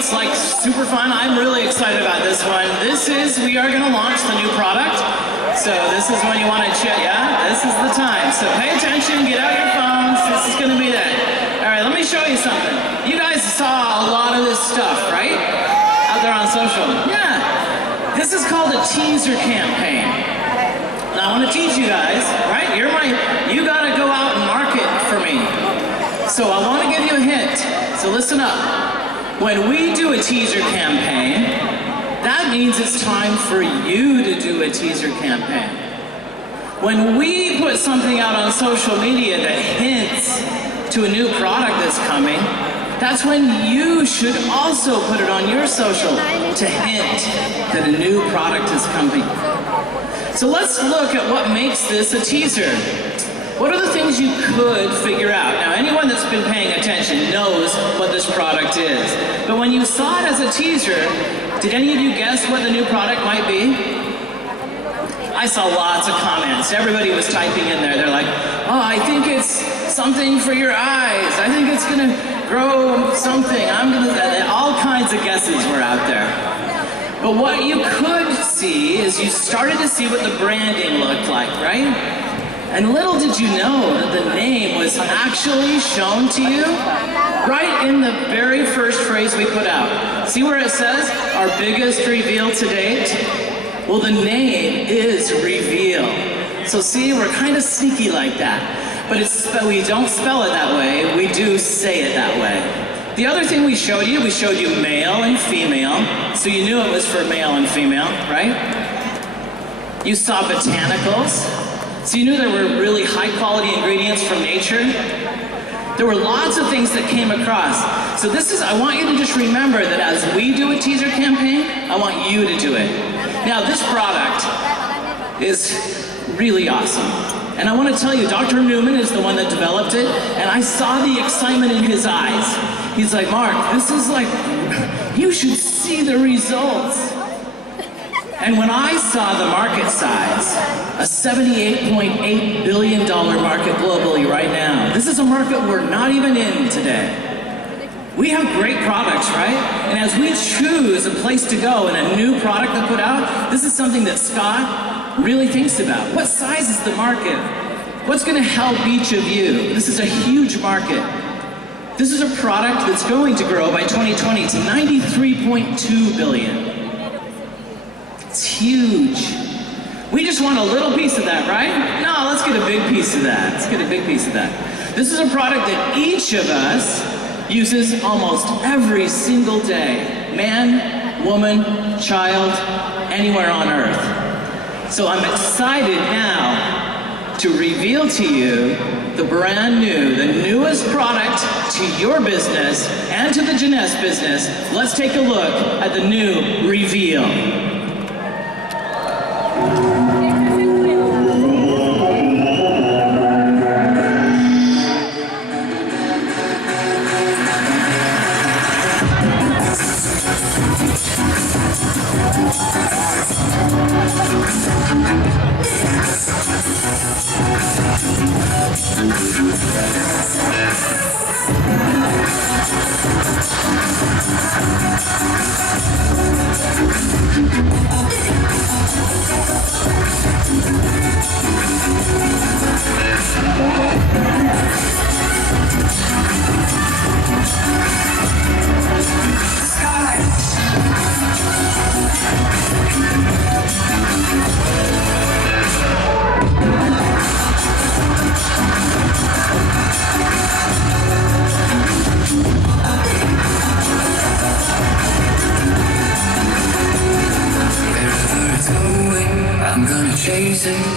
what's like super fun? I'm really excited about this one. We are gonna launch the new product. So this is when you wanna chat, yeah? This is the time. So pay attention, get out your phones, this is gonna be that. All right, let me show you something. You guys saw a lot of this stuff, right? Out there on social. Yeah. This is called a teaser campaign. Now I wanna teach you guys, right? You gotta go out and market for me. So I wanna give you a hint. So listen up. When we do a teaser campaign, that means it's time for you to do a teaser campaign. When we put something out on social media that hints to a new product that's coming, that's when you should also put it on your social to hint that a new product is coming. So let's look at what makes this a teaser. What are the things you could figure out? Now, anyone that's been paying attention knows what this product is. But when you saw it as a teaser, did any of you guess what the new product might be? I saw lots of comments. Everybody was typing in there. They're like, oh, I think it's something for your eyes. I think it's gonna grow something. All kinds of guesses were out there. But what you could see is you started to see what the branding looked like, right? And little did you know that the name was actually shown to you right in the very first phrase we put out. See where it says, our biggest reveal to date? Well, the name is Reveal. So see, we're kind of sneaky like that. But we don't spell it that way, we do say it that way. The other thing we showed you male and female. So you knew it was for male and female, right? You saw botanicals. So you knew there were really high quality ingredients from nature. There were lots of things that came across. So I want you to just remember that as we do a teaser campaign, I want you to do it. Now this product is really awesome. And I want to tell you, Dr. Newman is the one that developed it, and I saw the excitement in his eyes. He's like, Mark, this is like, you should see the results. And when I saw the market size, a $78.8 billion market globally right now, this is a market we're not even in today. We have great products, right? And as we choose a place to go and a new product to put out, this is something that Scott really thinks about. What size is the market? What's gonna help each of you? This is a huge market. This is a product that's going to grow by 2020 to $93.2 billion. It's huge. We just want a little piece of that, right? No, let's get a big piece of that. Let's get a big piece of that. This is a product that each of us uses almost every single day. Man, woman, child, anywhere on earth. So I'm excited now to reveal to you the brand new, the newest product to your business and to the Jeunesse business. Let's take a look at the new Reveal.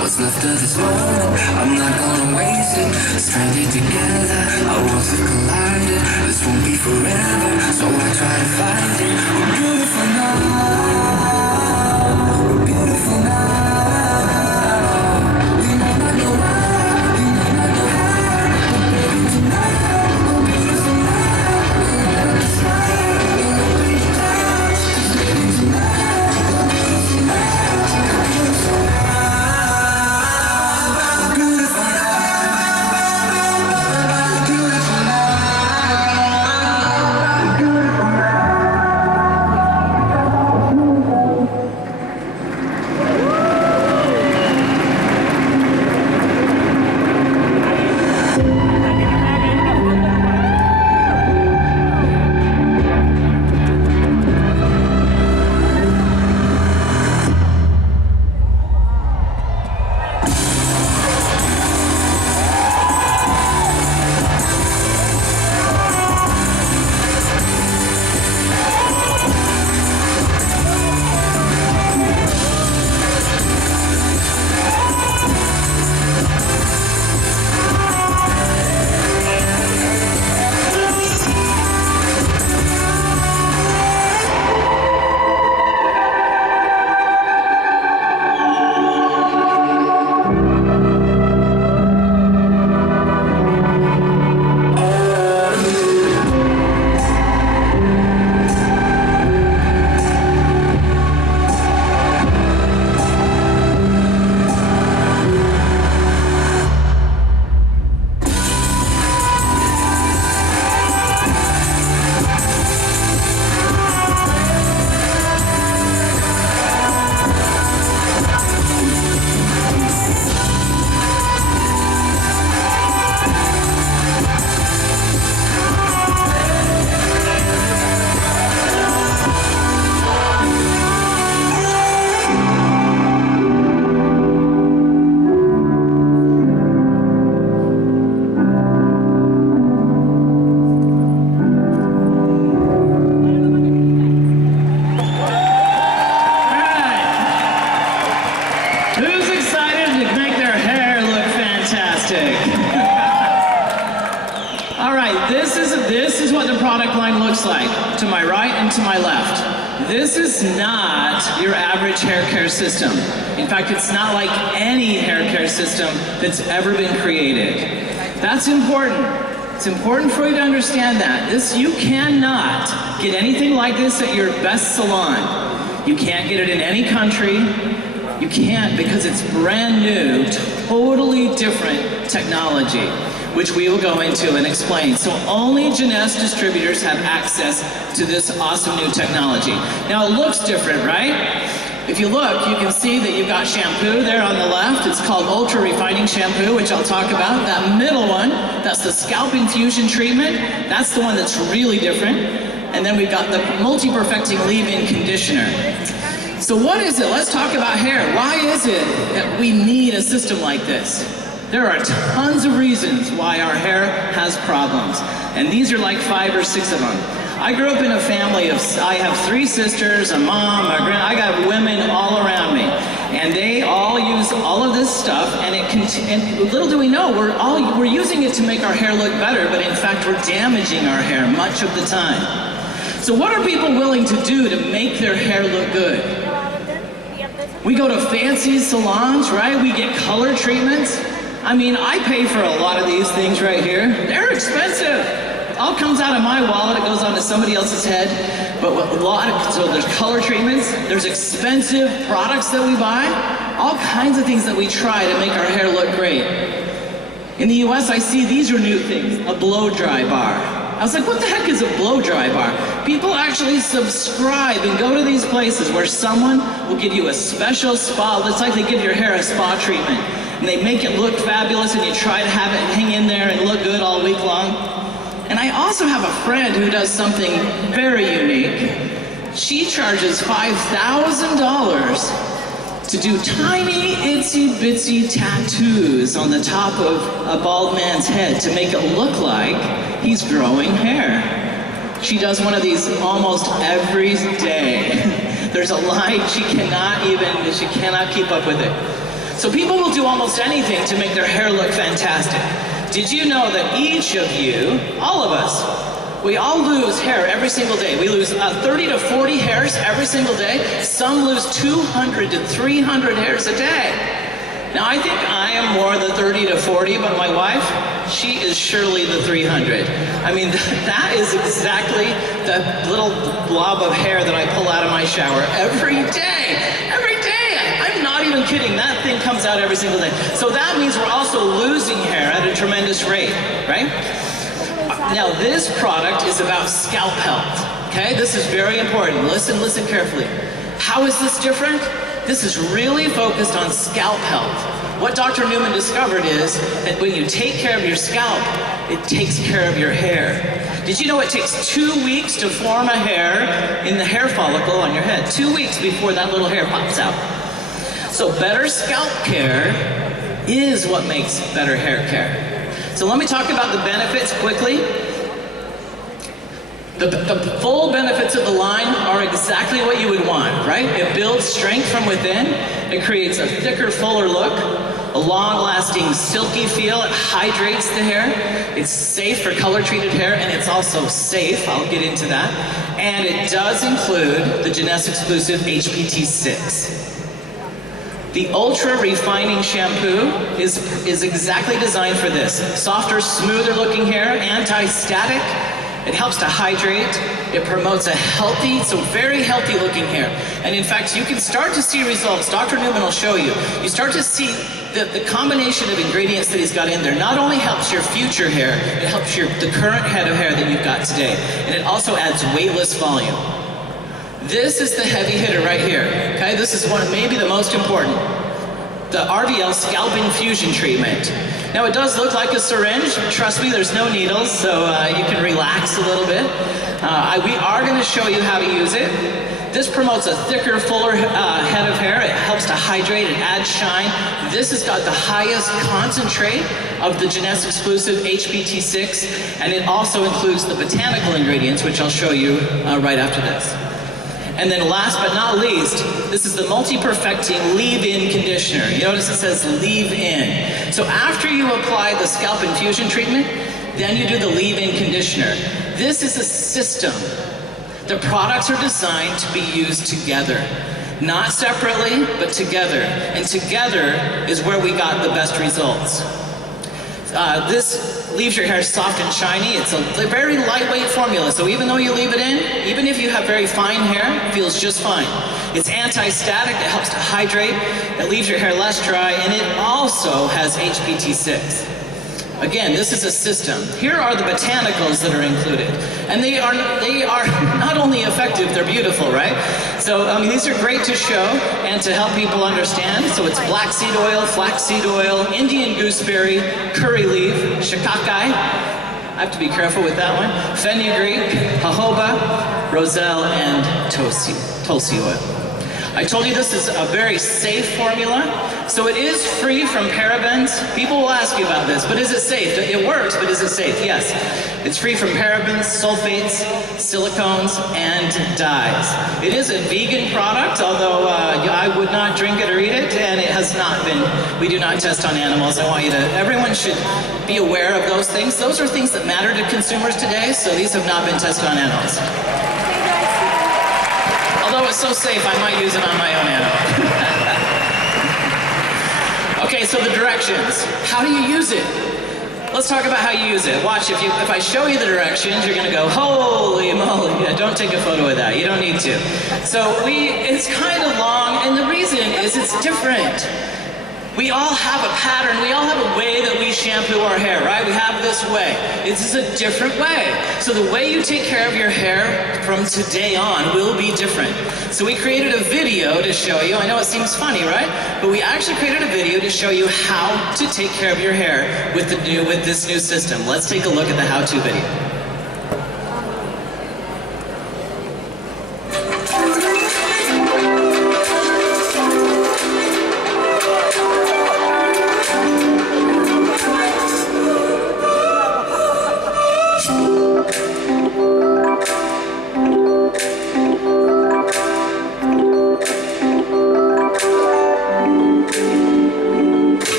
What's left of this moment, I'm not gonna waste it. Stranded together, our worlds have collided. This won't be forever, so I try to find it. We're beautiful now. We're beautiful now. We might not know why, we might not know how, but baby tonight, we're beautiful now. We'll never smile, we'll never be down. 'Cause baby tonight, we're beautiful now. We're beautiful now. looks like, to my right and to my left. This is not your average hair care system. In fact, it's not like any hair care system that's ever been created. That's important. It's important for you to understand that. You cannot get anything like this at your best salon. You can't get it in any country. You can't because it's brand new, totally different technology, which we will go into and explain. So only Jeunesse distributors have access to this awesome new technology. Now it looks different, right? If you look, you can see that you've got shampoo there on the left. It's called Ultra Refining Shampoo, which I'll talk about. That middle one, that's the scalp infusion treatment. That's the one that's really different. And then we've got the Multi-Perfecting Leave-In Conditioner. So what is it? Let's talk about hair. Why is it that we need a system like this? There are tons of reasons why our hair has problems. And these are like 5 or 6 of them. I grew up in a family I have 3 sisters, a mom, I got women all around me. And they all use all of this stuff, and little do we know, we're using it to make our hair look better, but in fact we're damaging our hair much of the time. So what are people willing to do to make their hair look good? We go to fancy salons, right? We get color treatments. I mean, I pay for a lot of these things right here. They're expensive. It all comes out of my wallet, it goes onto somebody else's head. But so there's color treatments, there's expensive products that we buy, all kinds of things that we try to make our hair look great. In the US, I see these are new things, a blow dry bar. I was like, what the heck is a blow dry bar? People actually subscribe and go to these places where someone will give you a special spa. It's like they give your hair a spa treatment. And they make it look fabulous, and you try to have it hang in there and look good all week long. And I also have a friend who does something very unique. She charges $5,000 to do tiny itsy bitsy tattoos on the top of a bald man's head to make it look like he's growing hair. She does one of these almost every day. There's a line, she cannot keep up with it. So people will do almost anything to make their hair look fantastic. Did you know that each of you, all of us, we all lose hair every single day. We lose 30 to 40 hairs every single day. Some lose 200 to 300 hairs a day. Now I think I am more the 30 to 40, but my wife, she is surely the 300. I mean, that is exactly the little blob of hair that I pull out of my shower every day. Every day. I'm not even kidding. That thing comes out every single day. So that means we're also losing hair at a tremendous rate, right? Now this product is about scalp health, okay? This is very important. Listen carefully. How is this different? This is really focused on scalp health. What Dr. Newman discovered is that when you take care of your scalp, it takes care of your hair. Did you know it takes 2 weeks to form a hair in the hair follicle on your head? 2 weeks before that little hair pops out. So better scalp care is what makes better hair care. So let me talk about the benefits quickly. The full benefits of the line are exactly what you would want, right? It builds strength from within. It creates a thicker, fuller look, a long-lasting, silky feel. It hydrates the hair. It's safe for color-treated hair, and it's also safe. I'll get into that. And it does include the Jeunesse exclusive HPT6. The Ultra Refining Shampoo is exactly designed for this. Softer, smoother looking hair, anti-static. It helps to hydrate. It promotes a healthy, so very healthy looking hair. And in fact, you can start to see results. Dr. Newman will show you. You start to see that the combination of ingredients that he's got in there not only helps your future hair, it helps the current head of hair that you've got today. And it also adds weightless volume. This is the heavy hitter right here, okay? This is maybe the most important. The RVL Scalp Infusion Treatment. Now it does look like a syringe. Trust me, there's no needles, so you can relax a little bit. We are going to show you how to use it. This promotes a thicker, fuller head of hair. It helps to hydrate and add shine. This has got the highest concentrate of the Jeunesse exclusive HPT6, and it also includes the botanical ingredients, which I'll show you right after this. And then last but not least, this is the Multi-Perfecting Leave-In Conditioner. You notice it says leave-in. So after you apply the scalp infusion treatment, then you do the leave-in conditioner. This is a system. The products are designed to be used together. Not separately, but together. And together is where we got the best results. This leaves your hair soft and shiny. It's a very lightweight formula, so even though you leave it in, even if you have very fine hair, it feels just fine. It's anti-static, it helps to hydrate, it leaves your hair less dry, and it also has HPT6. Again, this is a system. Here are the botanicals that are included. And they are not only effective, they're beautiful, right? So, I mean, these are great to show and to help people understand. So it's black seed oil, flaxseed oil, Indian gooseberry, curry leaf, shikakai. I have to be careful with that one. Fenugreek, jojoba, roselle, and tulsi oil. I told you this is a very safe formula, so it is free from parabens. People will ask you about this, but is it safe? It works, but is it safe? Yes. It's free from parabens, sulfates, silicones, and dyes. It is a vegan product, although I would not drink it or eat it, and it has not been, we do not test on animals. I want you to, everyone should be aware of those things. Those are things that matter to consumers today, so these have not been tested on animals. Although it's so safe, I might use it on my own animal. Okay, so the directions. How do you use it? Let's talk about how you use it. Watch, if I show you the directions, you're gonna go, holy moly. Yeah, don't take a photo of that, you don't need to. So it's kind of long, and the reason is it's different. We all have a pattern, we all have a way that we shampoo our hair, right? We have this way. This is a different way. So the way you take care of your hair from today on will be different. So we created a video to show you. I know it seems funny, right? But we actually created a video to show you how to take care of your hair with this new system. Let's take a look at the how-to video.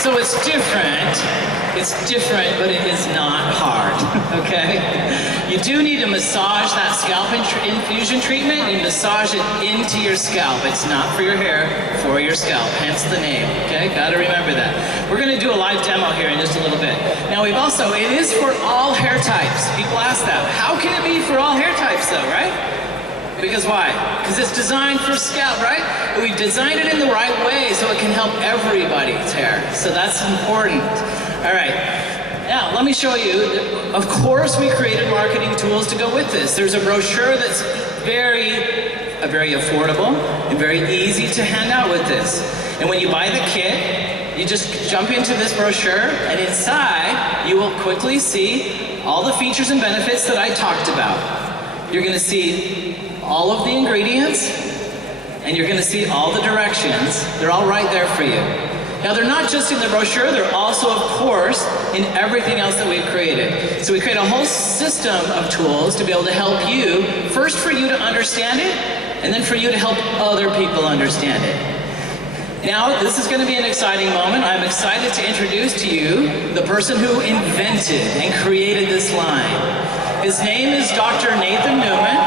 So it's different, but it is not hard, okay? You do need to massage that scalp infusion treatment. You massage it into your scalp. It's not for your hair, for your scalp, hence the name, okay? Gotta remember that. We're gonna do a live demo here in just a little bit. Now it is for all hair types. People ask that. How can it be for all hair types though, right? Because why? Because it's designed for scalp, right? But we designed it in the right way so it can help everybody's hair. So that's important. All right. Now, let me show you. Of course, we created marketing tools to go with this. There's a brochure that's very affordable and very easy to hand out with this. And when you buy the kit, you just jump into this brochure, and inside you will quickly see all the features and benefits that I talked about. You're going to see all of the ingredients, and you're going to see all the directions. They're all right there for you. Now, they're not just in the brochure, they're also, of course, in everything else that we've created. So we create a whole system of tools to be able to help you, first for you to understand it, and then for you to help other people understand it. Now, this is going to be an exciting moment. I'm excited to introduce to you the person who invented and created this line. His name is Dr. Nathan Newman.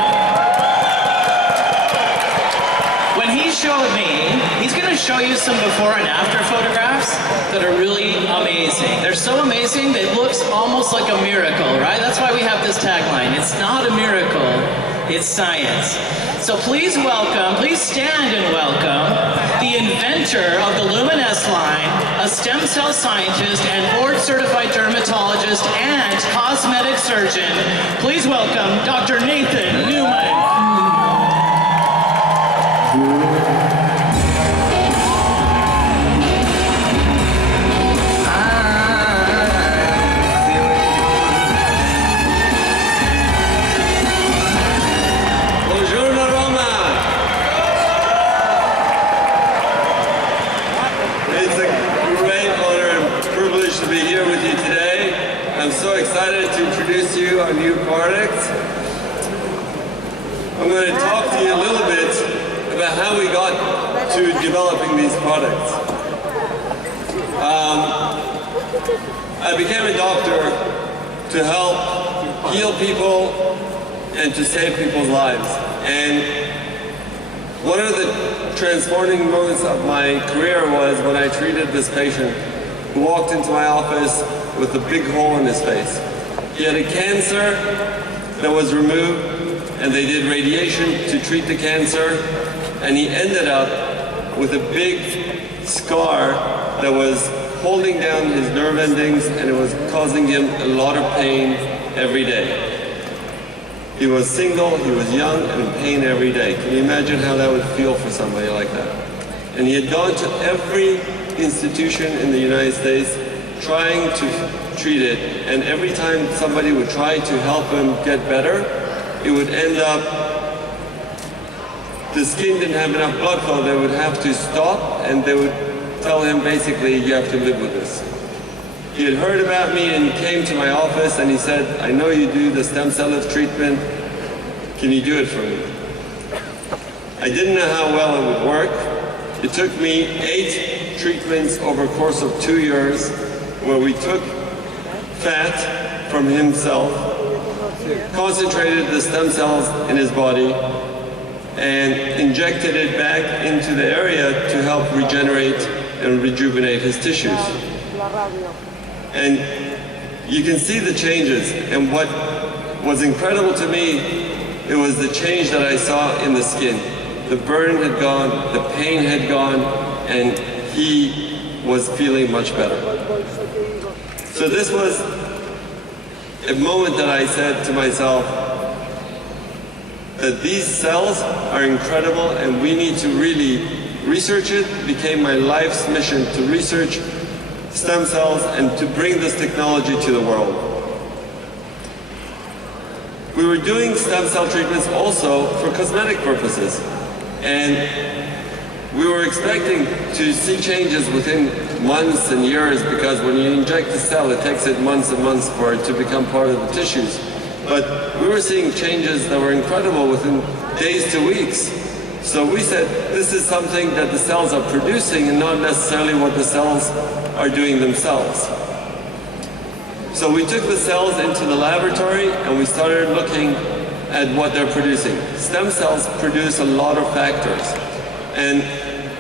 When he showed me, he's going to show you some before and after photographs that are really amazing. They're so amazing that it looks almost like a miracle, right? That's why we have this tagline. It's not a miracle, it's science. So please stand and welcome the inventor of the Luminesce line, a stem cell scientist and board-certified dermatologist and cosmetic surgeon. Please welcome Dr. Nathan Newman. Excited to introduce you our new product. I'm going to talk to you a little bit about how we got to developing these products. I became a doctor to help heal people and to save people's lives. And one of the transforming moments of my career was when I treated this patient who walked into my office with a big hole in his face. He had a cancer that was removed, and they did radiation to treat the cancer, and he ended up with a big scar that was holding down his nerve endings, and it was causing him a lot of pain every day. He was single, he was young, and in pain every day. Can you imagine how that would feel for somebody like that? And he had gone to every institution in the United States trying to treat it, and every time somebody would try to help him get better, it would end up the skin didn't have enough blood flow. They would have to stop, and they would tell him basically, you have to live with this. He had heard about me and he came to my office and he said, I know you do the stem cell treatment, can you do it for me? I didn't know how well it would work. It took me 8 treatments over a course of 2 years, where we took fat from himself, concentrated the stem cells in his body, and injected it back into the area to help regenerate and rejuvenate his tissues. And you can see the changes, and what was incredible to me, it was the change that I saw in the skin. The burn had gone, the pain had gone, and he was feeling much better. So this was a moment that I said to myself that these cells are incredible and we need to really research it. It became my life's mission to research stem cells and to bring this technology to the world. We were doing stem cell treatments also for cosmetic purposes, and we were expecting to see changes within months and years, because when you inject the cell, it takes it months and months for it to become part of the tissues. But we were seeing changes that were incredible within days to weeks. So we said, this is something that the cells are producing and not necessarily what the cells are doing themselves. So we took the cells into the laboratory and we started looking at what they're producing. Stem cells produce a lot of factors, and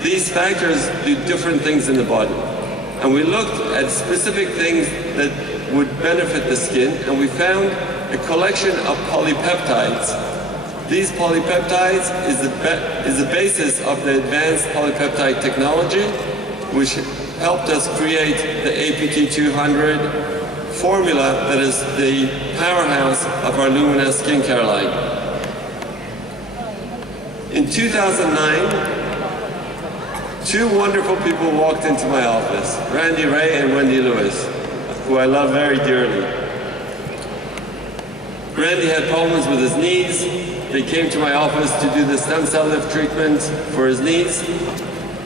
these factors do different things in the body. And we looked at specific things that would benefit the skin, and we found a collection of polypeptides. These polypeptides is the basis of the advanced polypeptide technology, which helped us create the APT200 formula that is the powerhouse of our Luminesce skincare line. In 2009, two wonderful people walked into my office, Randy Ray and Wendy Lewis, who I love very dearly. Randy had problems with his knees. They came to my office to do the stem cell lift treatment for his knees.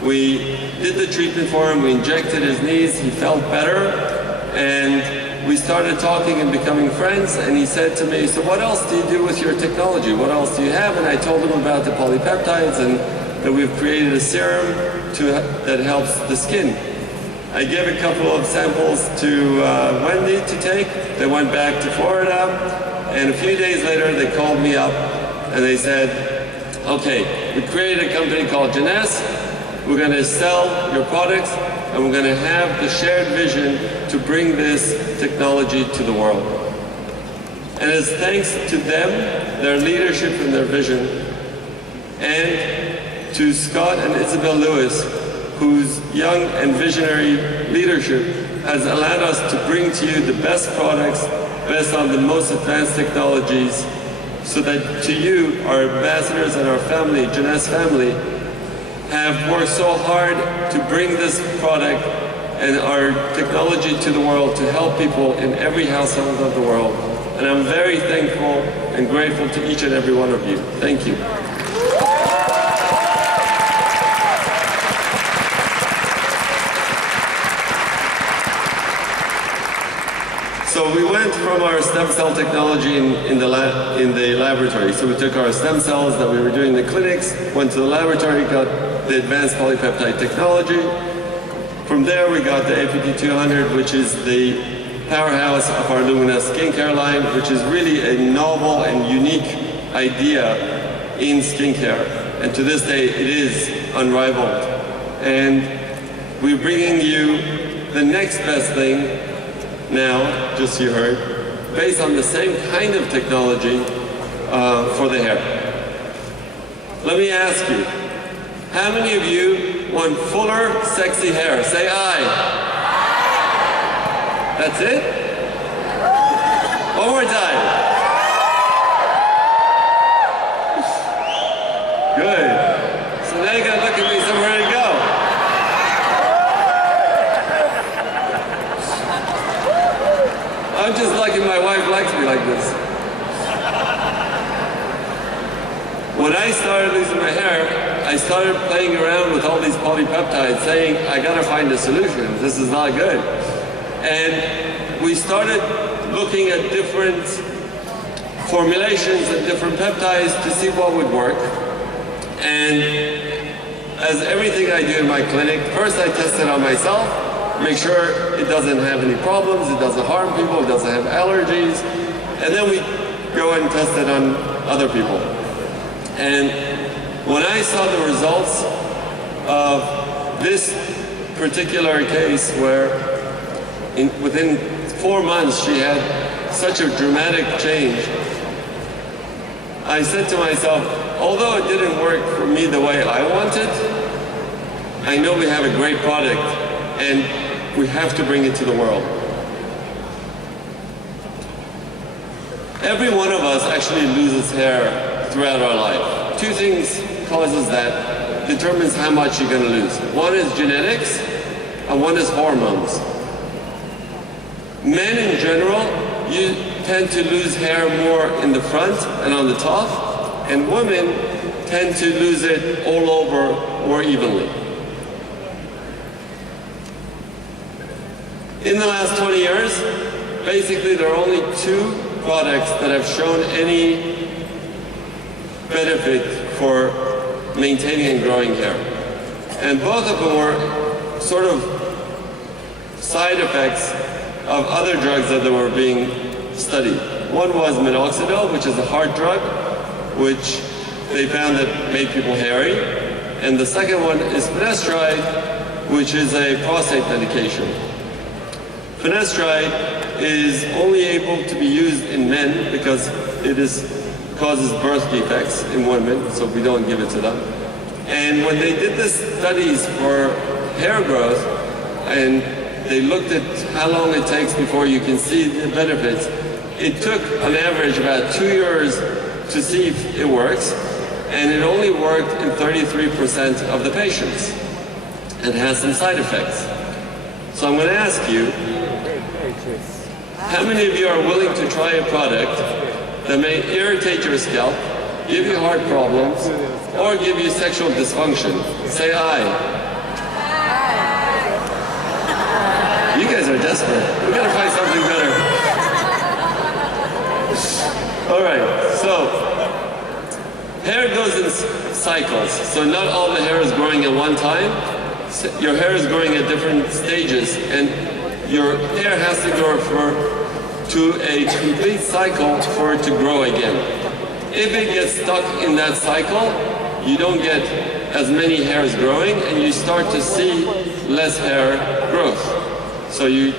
We did the treatment for him, we injected his knees, he felt better, and we started talking and becoming friends, and he said to me, so what else do you do with your technology? What else do you have? And I told him about the polypeptides and that we've created a serum that helps the skin. I gave a couple of samples to Wendy to take. They went back to Florida, and a few days later they called me up and they said, okay, we created a company called Jeunesse. We're going to sell your products, and we're going to have the shared vision to bring this technology to the world. And it's thanks to them, their leadership and their vision, and to Scott and Isabel Lewis, whose young and visionary leadership has allowed us to bring to you the best products based on the most advanced technologies, so that to you, our ambassadors and our family, Jeunesse family, have worked so hard to bring this product and our technology to the world to help people in every household of the world. And I'm very thankful and grateful to each and every one of you. Thank you. So we went from our stem cell technology in the laboratory. So we took our stem cells that we were doing in the clinics, went to the laboratory, got the advanced polypeptide technology. From there we got the APT200, which is the powerhouse of our Luminous skincare line, which is really a novel and unique idea in skincare. And to this day it is unrivaled. And we're bringing you the next best thing now, just you heard, based on the same kind of technology for the hair. Let me ask you, how many of you want fuller, sexy hair? Say aye. That's it? One more time. Good. So now you gotta look at me somewhere to go. I'm just lucky my wife likes me like this. When I started losing my hair, I started playing around with all these polypeptides, saying, I gotta find a solution, this is not good. And we started looking at different formulations and different peptides to see what would work. And as everything I do in my clinic, first I test it on myself, make sure it doesn't have any problems, it doesn't harm people, it doesn't have allergies, and then we go and test it on other people. And when I saw the results of this particular case where within 4 months she had such a dramatic change, I said to myself, although it didn't work for me the way I wanted, I know we have a great product and we have to bring it to the world. Every one of us actually loses hair throughout our life. Two things causes that, determines how much you're going to lose. One is genetics and one is hormones. Men in general, you tend to lose hair more in the front and on the top, and women tend to lose it all over more evenly. In the last 20 years, basically there are only 2 products that have shown any benefit for maintaining and growing hair. And both of them were sort of side effects of other drugs that were being studied. One was minoxidil, which is a heart drug, which they found that made people hairy. And the second one is finasteride, which is a prostate medication. Finasteride is only able to be used in men because it causes birth defects in women, so we don't give it to them. And when they did the studies for hair growth, and they looked at how long it takes before you can see the benefits, it took on average about 2 years to see if it works, and it only worked in 33% of the patients. and has some side effects. So I'm going to ask you, how many of you are willing to try a product that may irritate your scalp, give you heart problems, or give you sexual dysfunction? Say aye. You guys are desperate. We gotta find something better. All right, so hair goes in cycles. So not all the hair is growing at one time. Your hair is growing at different stages, and your hair has to go to a complete cycle for it to grow again. If it gets stuck in that cycle, you don't get as many hairs growing, and you start to see less hair growth. So you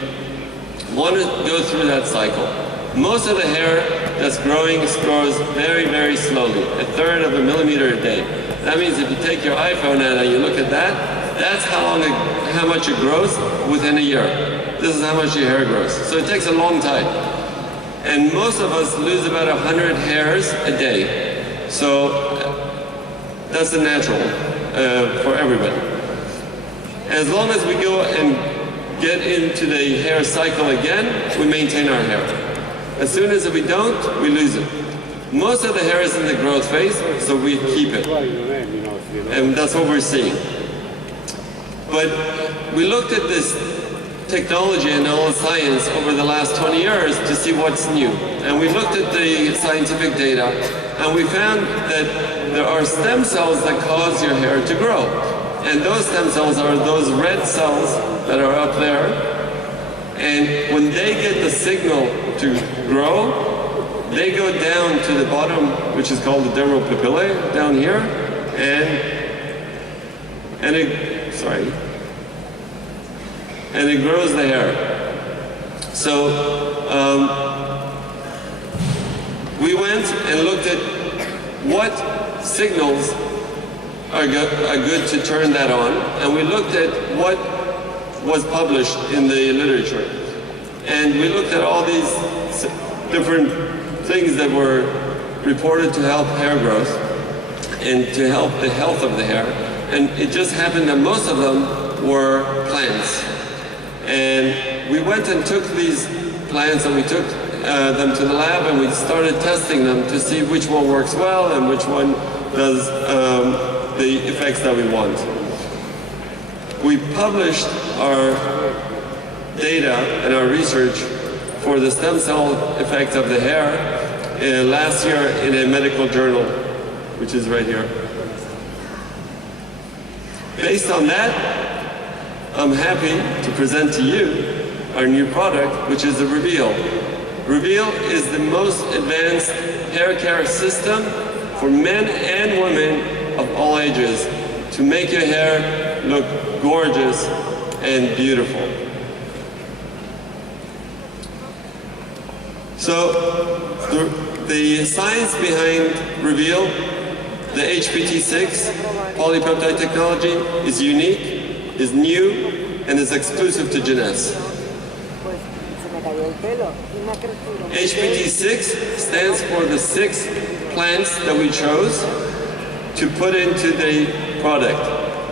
want to go through that cycle. Most of the hair that's growing grows very, very slowly, 1/3 of a millimeter a day. That means if you take your iPhone out and you look at that, that's how much it grows within a year. This is how much your hair grows. So it takes a long time. And most of us lose about 100 hairs a day. So that's the natural for everybody. As long as we go and get into the hair cycle again, we maintain our hair. As soon as we don't, we lose it. Most of the hair is in the growth phase, so we keep it. And that's what we're seeing. But we looked at this technology and all the science over the last 20 years to see what's new. And we looked at the scientific data, and we found that there are stem cells that cause your hair to grow. And those stem cells are those red cells that are up there. And when they get the signal to grow, they go down to the bottom, which is called the dermal papillae, down here, and it grows the hair. So we went and looked at what signals are good to turn that on, and we looked at what was published in the literature. And we looked at all these different things that were reported to help hair growth and to help the health of the hair. And it just happened that most of them were plants. And we went and took these plants and we took them to the lab and we started testing them to see which one works well and which one does the effects that we want. We published our data and our research for the stem cell effects of the hair last year in a medical journal, which is right here. Based on that, I'm happy to present to you our new product, which is the Reveal. Reveal is the most advanced hair care system for men and women of all ages to make your hair look gorgeous and beautiful. So the science behind Reveal, the HPT6 polypeptide technology, is unique, is new, and is exclusive to Jeunesse. HPT6 stands for the 6 plants that we chose to put into the product.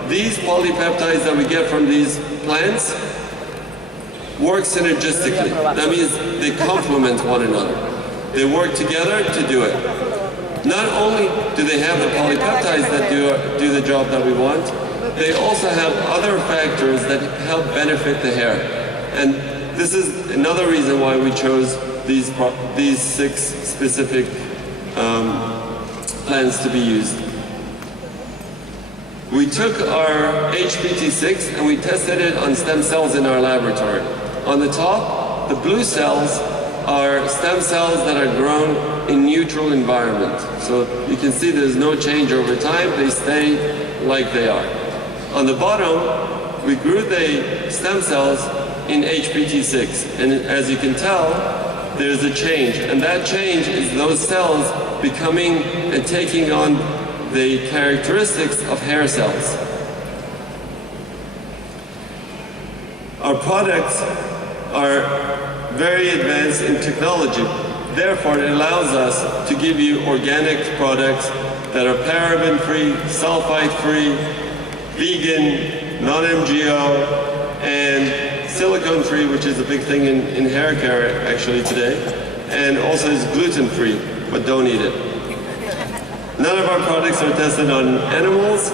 These polypeptides that we get from these plants work synergistically. That means they complement one another. They work together to do it. Not only do they have the polypeptides that do the job that we want, they also have other factors that help benefit the hair. And this is another reason why we chose these 6 specific plants to be used. We took our HPT6 and we tested it on stem cells in our laboratory. On the top, the blue cells are stem cells that are grown in neutral environment. So you can see there's no change over time, they stay like they are. On the bottom, we grew the stem cells in HPT6, and as you can tell, there's a change, and that change is those cells becoming and taking on the characteristics of hair cells. Our products are very advanced in technology. Therefore, it allows us to give you organic products that are paraben-free, sulfite-free, vegan, non-MGO, and silicone-free, which is a big thing in hair care actually today, and also is gluten-free, but don't eat it. None of our products are tested on animals.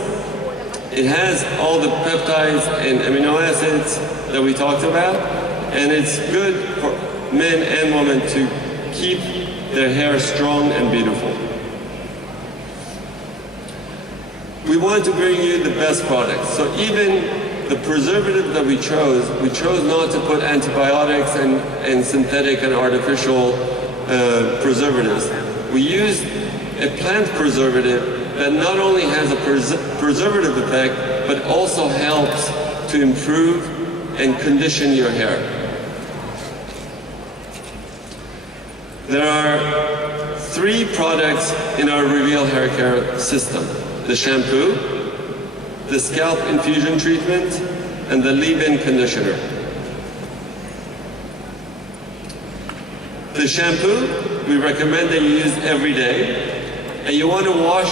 It has all the peptides and amino acids that we talked about, and it's good for men and women to keep their hair strong and beautiful. We wanted to bring you the best products. So even the preservative that we chose not to put antibiotics and synthetic and artificial preservatives. We used a plant preservative that not only has a preservative effect, but also helps to improve and condition your hair. There are 3 products in our Reveal hair care system: the shampoo, the scalp infusion treatment, and the leave-in conditioner. The shampoo, we recommend that you use every day, and you want to wash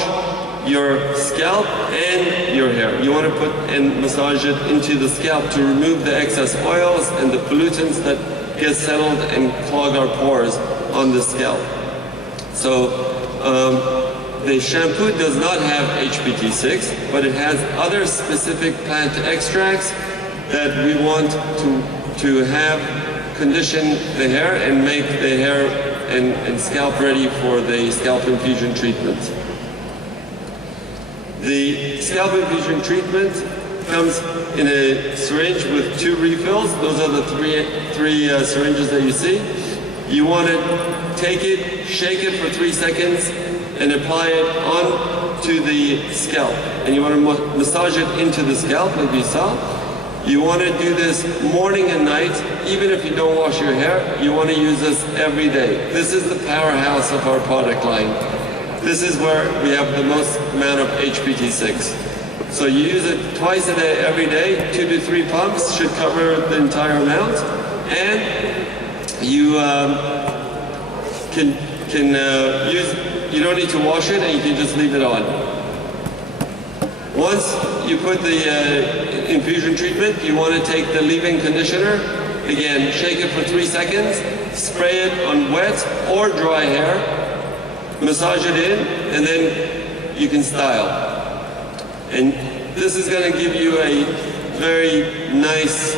your scalp and your hair. You want to put and massage it into the scalp to remove the excess oils and the pollutants that get settled and clog our pores on the scalp. So the shampoo does not have HPT6, but it has other specific plant extracts that we want to have condition the hair and make the hair and scalp ready for the scalp infusion treatment. The scalp infusion treatment comes in a syringe with 2 refills. Those are the three syringes that you see. You want to take it, shake it for 3 seconds, and apply it onto the scalp. And you want to massage it into the scalp, like you saw. You want to do this morning and night, even if you don't wash your hair. You want to use this every day. This is the powerhouse of our product line. This is where we have the most amount of HPT6. So you use it twice a day, every day. 2 to 3 pumps should cover the entire amount. And you you don't need to wash it, and you can just leave it on. Once you put the infusion treatment, you want to take the leave-in conditioner. Again, shake it for 3 seconds, spray it on wet or dry hair, massage it in, and then you can style. And this is going to give you a very nice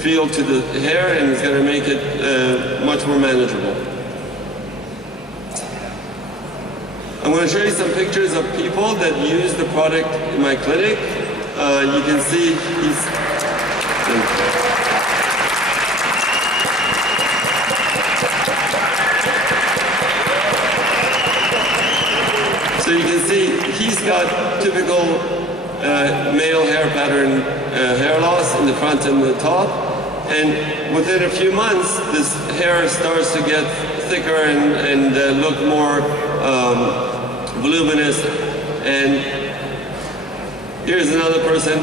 feel to the hair, and it's going to make it much more manageable. I'm going to show you some pictures of people that use the product in my clinic. You can see so you can see he's got typical male hair pattern hair loss in the front and the top, and within a few months this hair starts to get thicker and look more voluminous. And here's another person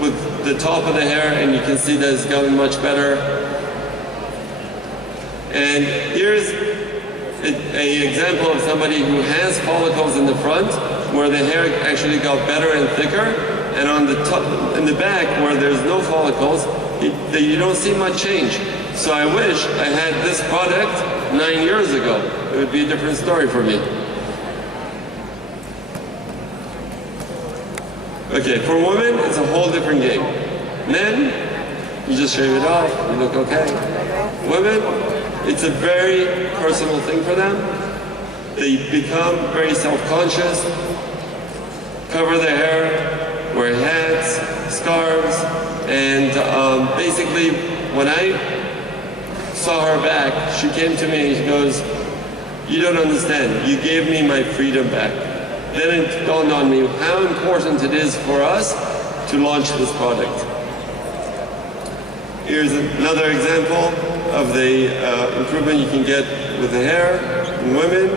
with the top of the hair, and you can see that it's gotten much better. And here's an example of somebody who has follicles in the front, where the hair actually got better and thicker, and on the top, in the back, where there's no follicles, you don't see much change. So I wish I had this product 9 years ago. It would be a different story for me. Okay, for women, it's a whole different game. Men, you just shave it off, you look okay. Women, it's a very personal thing for them. They become very self-conscious, cover their hair, wear hats, scarves, and basically, when I saw her back, she came to me and she goes, "You don't understand, you gave me my freedom back." Then it dawned on me how important it is for us to launch this product. Here's another example of the improvement you can get with the hair in women.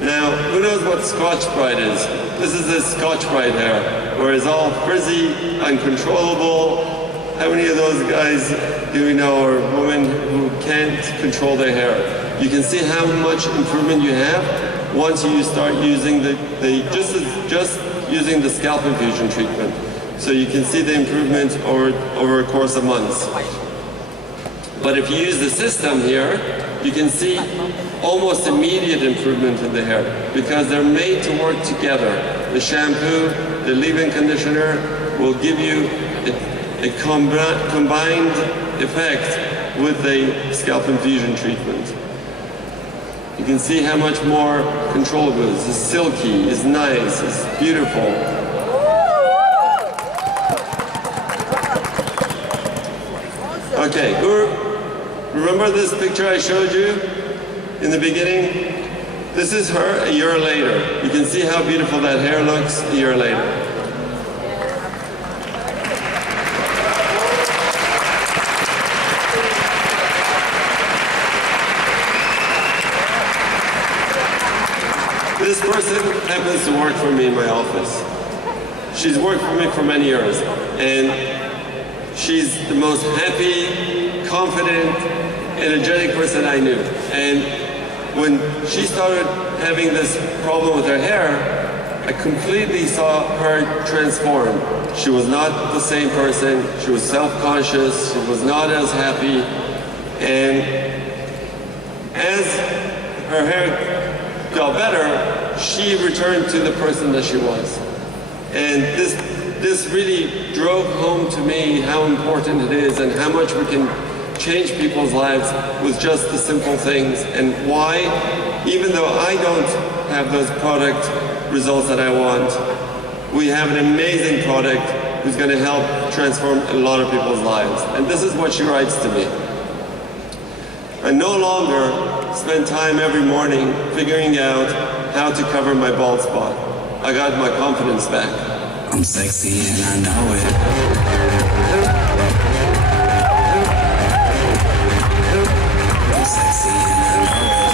Now, who knows what Scotch Brite is? This is the Scotch Brite hair, where it's all frizzy, uncontrollable. How many of those guys do we know, or women who can't control their hair? You can see how much improvement you have once you start using just using the scalp infusion treatment. So you can see the improvement over a course of months. But if you use the system here, you can see almost immediate improvement in the hair because they're made to work together. The shampoo, the leave-in conditioner will give you a combined effect with the scalp infusion treatment. You can see how much more controllable it is. It's silky, it's nice, it's beautiful. Okay, remember this picture I showed you in the beginning? This is her a year later. You can see how beautiful that hair looks a year later. This person happens to work for me in my office. She's worked for me for many years, and she's the most happy, confident, energetic person I knew. And when she started having this problem with her hair, I completely saw her transform. She was not the same person. She was self-conscious. She was not as happy. And as her hair got better, she returned to the person that she was. And this really drove home to me how important it is and how much we can change people's lives with just the simple things, and why, even though I don't have those product results that I want, we have an amazing product who's going to help transform a lot of people's lives. And this is what she writes to me. I no longer spend time every morning figuring out how to cover my bald spot. I got my confidence back. I'm sexy and I know it. I'm sexy and I know it.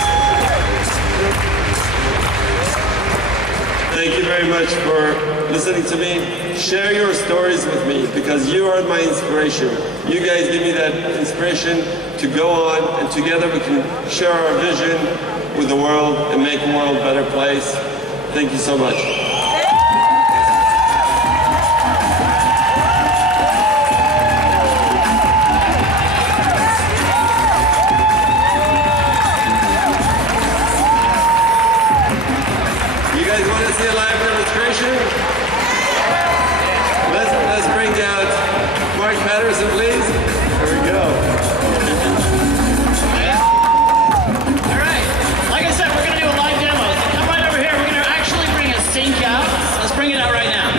Thank you very much for listening to me. Share your stories with me because you are my inspiration. You guys give me that inspiration to go on, and together we can share our vision with the world and make the world a better place. Thank you so much. You guys want to see a live demonstration? Let's bring out Mark Patterson, please. There we go. All right. Like I said, we're going to do a live demo. So come right over here. We're going to actually bring a sink out. Let's bring it out right now.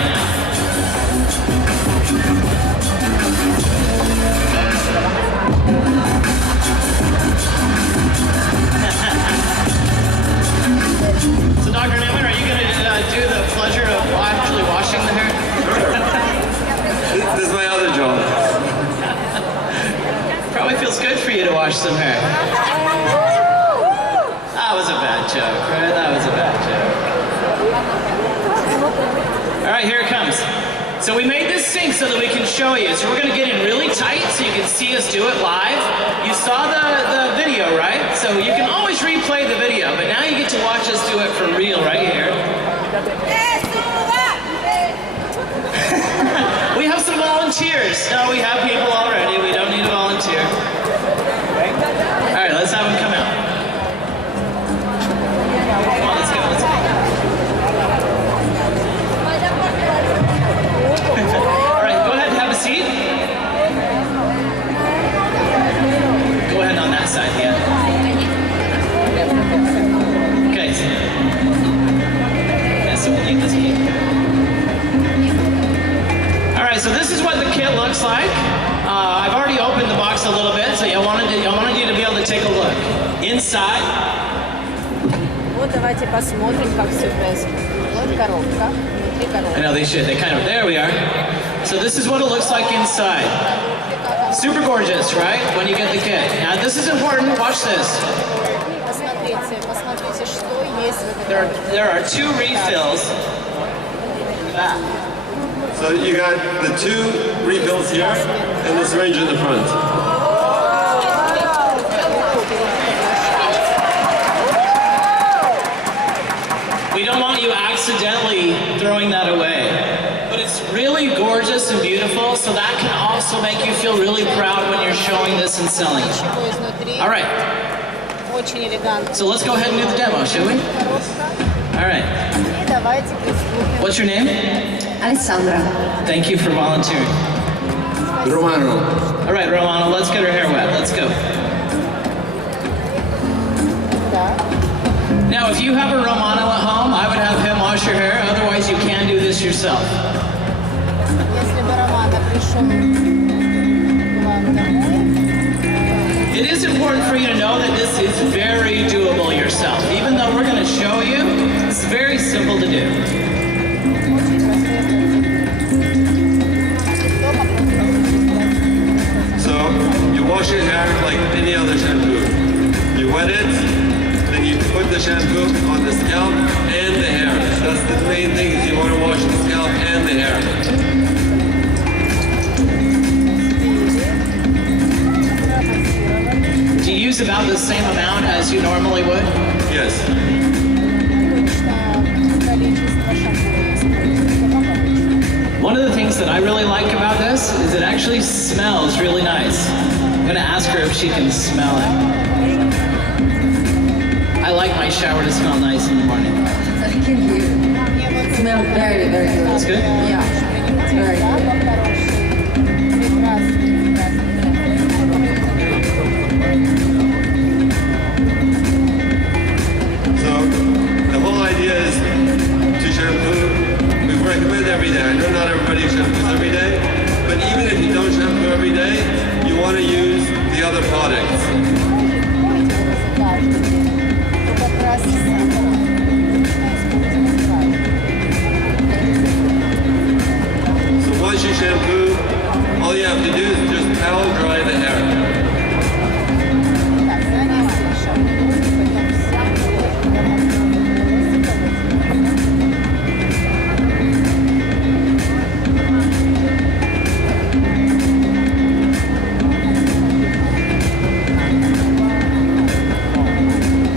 So Dr. Newman, are you going to do the pleasure of actually washing the hair? This is my other job. Probably feels good for you to wash some hair. That was a bad joke, right? That was a bad joke. All right, here it comes. So we made this sink so that we can show you. So we're going to get in really tight so you can see us do it live. You saw the video, right? So you can always replay the video, but now you get to watch us do it for real right here. We have some volunteers. No, we have people already. We don't need a volunteer. All right, let's have them come out. Come on, let's go, let's go. All right, go ahead and have a seat. Go ahead on that side, yeah. Okay. Yeah, so we'll need this key. All right, so this is what the kit looks like. I've already opened the box a little bit, so I wanted you to be able to take a look. Inside, Вот давайте посмотрим, как все происходит. Вот коробка, внутри I коробки. know they should, there we are. So this is what it looks like inside. Super gorgeous, right? When you get the kit. Now this is important, watch this. Посмотрите, что есть в этой коробке. There are two refills in the back. So you got the two refills here and the syringe in the front. We don't want you accidentally throwing that away. But it's really gorgeous. gorgeous and beautiful, so that can also make you feel really proud when you're showing this and selling it. Ничего изнутри. All right, Очень элегантно. so let's go ahead and do the demo, shall we? All right. И давайте приступим. What's your name? Alessandra. Thank you for volunteering. Romano. All right, Romano, let's get her hair wet. Let's go. Да. Now, if you have a Romano at home, I would have him wash your hair. Otherwise, you can do this yourself. Если бы Романа пришел к вам домой, It is important for you to know that this is very doable yourself. Even though we're going to show you, it's very simple to do. очень простой дома So you wash your hair like any other shampoo. You wet it, then you put the shampoo on the scalp and the hair. That's the main thing, is you want to wash the scalp and the hair. Do you use about the same amount as you normally would? Yes. обычное количество шампуней используется, как обычно. One of the things that I really like about this is it actually smells really nice. I'm going to ask her if she can smell it. I like my shower to smell nice in the morning. Thank you. It smells very, very good. That's good? Yeah, it's very good. Запах хороший, прекрасный, So the whole idea is to shampoo. We recommend every day. I know not everybody shampoos every day, but even if you don't shampoo every day, you want to use the other products. каждый день. То как раз So once you shampoo, all you have to do is just towel dry the hair. так, нанесли шампунь, потом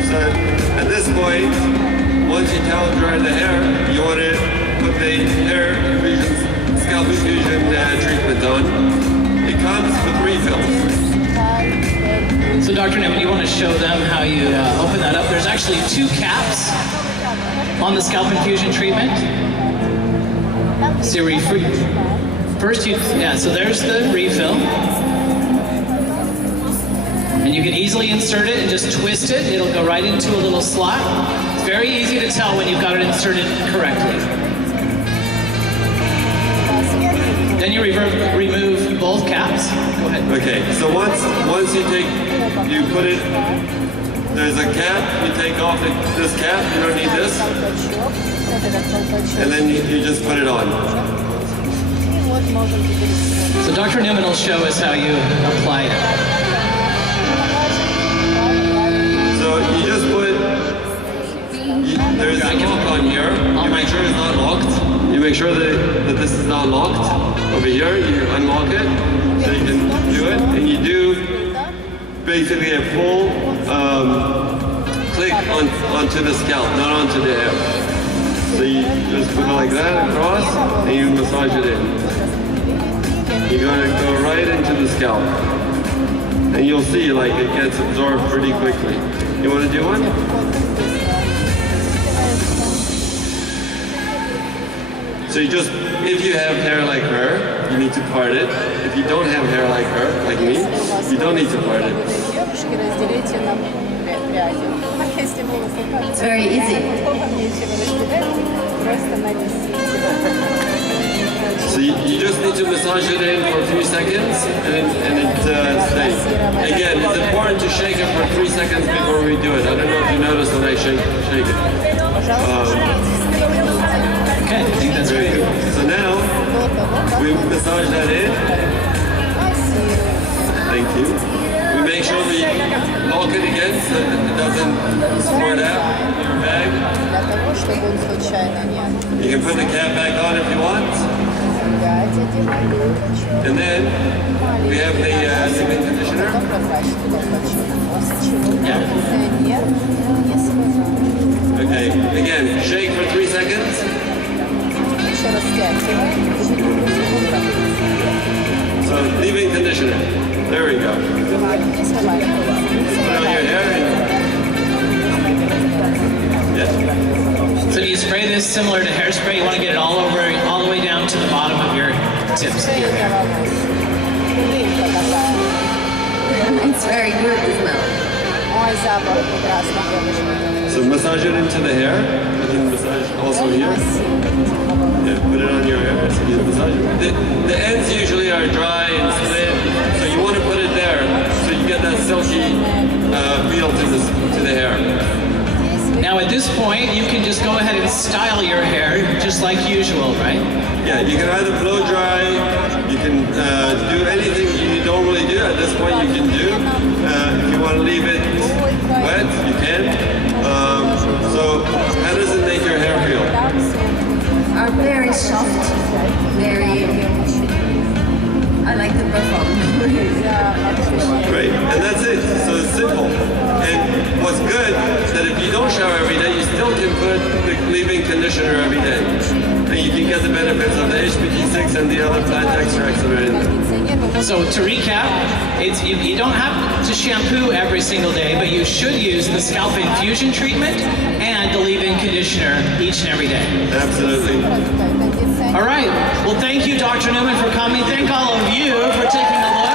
So at this point, once you towel dry the hair, you want to put the hair infusion, scalp infusion treatment on. It comes with refills. So Dr. Newman, you want to show them how you open that up? There's actually two caps on the scalp infusion treatment. So first so there's the refill. And you can easily insert it and just twist it. It'll go right into a little slot. It's very easy to tell when you've got it inserted correctly. Then you remove both caps. Go ahead. Okay, so once you put it, there's a cap, you take off this cap, you don't need this, and then you just put it on. И вот можем теперь использовать. So Dr. Newman will show us how you apply it. So you just put, there's a lock on here, you make sure it's not locked. You make sure that this is not locked. Over here, you unlock it, so you can do it, and you do basically a full click onto the scalp, not onto the hair. So you just put it like that across, and you massage it in. You're gonna go right into the scalp. And you'll see like it gets absorbed pretty quickly. You wanna do one? So you just, if you have hair like her, you need to part it. If you don't have hair like her, like me, you don't need to part it. Девушки, разделите на пряди. А если волосы так, It's very easy. нечего разделять, просто нанесите. So you just need to massage it in for a few seconds and it stays. Again, it's important to shake it for 3 seconds before we do it. I don't know if you noticed when I shake it. Okay, I think that's Very great. good. So now, До того, как we massage that in. массируем. Thank you. We make sure we lock it again so that it doesn't squirt out in your bag. Для того, чтобы он случайно не You can put the cap back on if you want. отделять эти маленькие. And then we have the leave-in conditioner. Потом прозрачный колпачок. После чего кондиционер не смываем. Okay, again, shake for 3 seconds. Еще раз стягиваем. 4 секунды. leave-in conditioner. There we go. Put it on your hair. So do you spray this similar to hairspray? You want to get it all over, all the way down to the bottom of your tips of your hair. It's very good, the smell. Ой, запах прекрасный, девушка. So massage it into the hair. You can massage also here. Yeah, put it on your hair. So you massage it. The ends usually are dry and split, so you want to put it there so you get that silky feel to the hair. Now at this point, you can just go ahead and style your hair just like usual, right? Yeah, you can either blow dry, you can do anything you normally do. At this point, you can do. If you want to leave it wet, you can. So how does it make your hair feel? Are very soft, very. I like the perfume. Great, and that's it. So it's simple. And what's good that if you don't shower every day, you still can put the leave-in conditioner every day. And you can get the benefits of the HPT6 and the other plant extracts that are in there. So to recap, you don't have to shampoo every single day, but you should use the scalp infusion treatment and the leave-in conditioner each and every day. Absolutely. All right. Well, thank you, Dr. Newman, for coming. Thank all of you for taking a look.